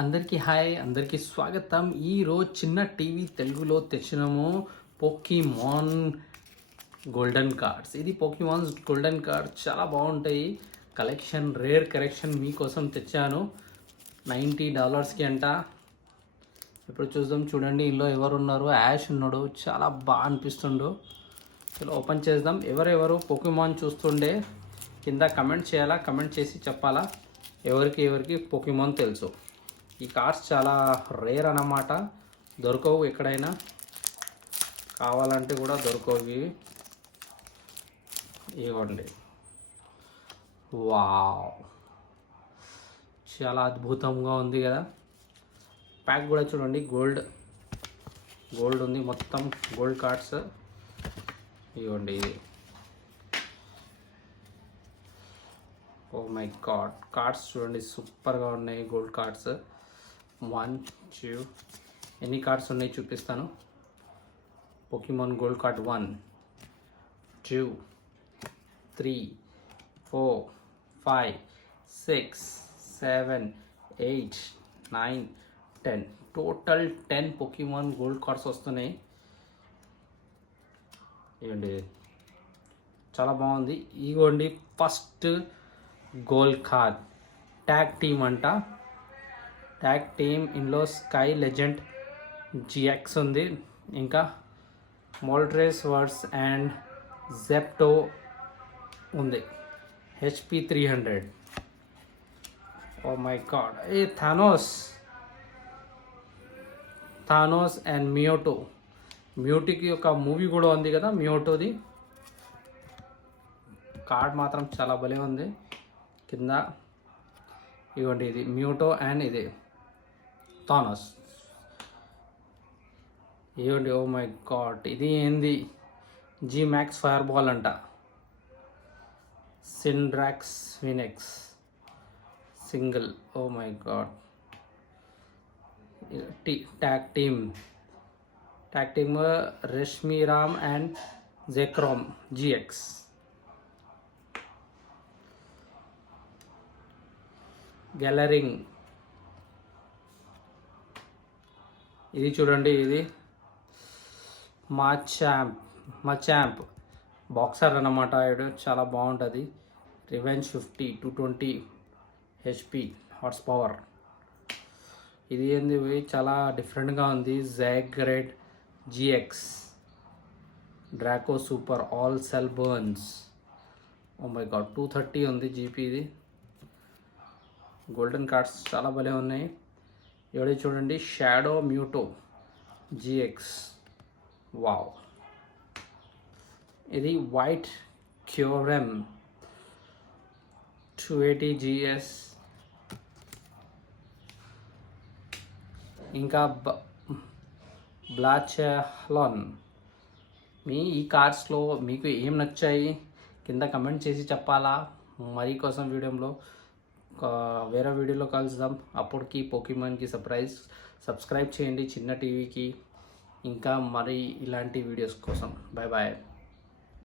అందరికీ హాయ్, అందరికీ స్వాగతం. ఈరోజు చిన్న టీవీ తెలుగులో తెచ్చినాము పోకీమాన్ గోల్డెన్ కార్డ్స్. ఇది పోకీమాన్స్ గోల్డెన్ కార్డ్ చాలా బాగుంటాయి. కలెక్షన్ రేర్ కలెక్షన్ మీకోసం తెచ్చాను. $90కి అంట. ఇప్పుడు చూద్దాం. చూడండి ఇందులో ఎవరు ఉన్నారు. యాష్ ఉన్నాడు, చాలా బాగా అనిపిస్తుండు. చలో ఓపెన్ చేద్దాం. ఎవరెవరు పోకీమాన్ చూస్తుండే కింద కమెంట్ చేయాలా, కమెంట్ చేసి చెప్పాలా ఎవరికి పోకీమాన్ తెలుసు. ఈ కార్డ్స్ చాలా రేర్ అన్నమాట, దొరకవు ఎక్కడైనా, కావాలంటే కూడా దొరకవు. ఇవ్వండి. వావ్, చాలా అద్భుతంగా ఉంది కదా. ప్యాక్ కూడా చూడండి, గోల్డ్ ఉంది, మొత్తం గోల్డ్ కార్డ్స్. ఇవ్వండి. ఓ మై గాడ్, కార్డ్స్ చూడండి సూపర్గా ఉన్నాయి. గోల్డ్ కార్డ్స్ 1 2 ఎన్ని కార్డ్స్ ఉన్నాయి చూపిస్తాను. Pokemon gold card 1 2 3 4 5 6 7 8 9 10 total 10 Pokemon gold cards వస్తున్నాయి. ఇవ్వండి, చాలా బాగుంది. ఇవ్వండి first gold card tag team అంట. ట్యాగ్ టీమ్ ఇందులో స్కై లెజెండ్ GX ఉంది, ఇంకా మోల్ట్రేస్ వర్డ్స్ అండ్ జెప్టో ఉంది. HP 300. ఓ మై గాడ్, ఏ థానోస్ అండ్ మ్యూటీకి ఒక మూవీ కూడా ఉంది కదా, మ్యూటోది. కార్డ్ మాత్రం చాలా భలే ఉంది. కింద ఇవ్వండి, ఇది మ్యూటో అండ్ ఇది థానోస్. ఇవ్వండి. ఓ మై గాడ్, ఇది ఏంది, G-Max ఫైర్ బాల్ అంట. సిండ్రాక్స్ phoenix single. Oh my god. Tag team Reshiram and Zekrom GX. గ్యాలరింగ్, ఇది చూడండి, ఇది మాచాంప్ బాక్సర్ అన్నమాట. చాలా బాగుంటుంది. Revenge 50 220 HP horse power. ఇది ఏంది, చాలా డిఫరెంట్గా ఉంది. జాగ్రెడ్ GX Draco super all cell burns. Oh my god, 230 ఉంది GP. ఇది గోల్డెన్ కార్డ్స్ చాలా భలే ఉన్నాయి. ఎవరి చూడండి, షాడో మ్యూటో GX. వావ్. ఇది వైట్ క్యూరెమ్ 280 GS. ఇంకా బ్లాచెలాన్. ఈ కార్డ్స్లో మీకు ఏం నచ్చాయి కింద కమెంట్ చేసి చెప్పాలా. మరి కోసం వీడియోలో వేరే వీడియోలో కలుద్దాం. అప్పటికి పోకీమాన్కి సబ్స్క్రైబ్ చేయండి చిన్న టీవీకి. ఇంకా మరి ఇలాంటి వీడియోస్ కోసం. Bye bye.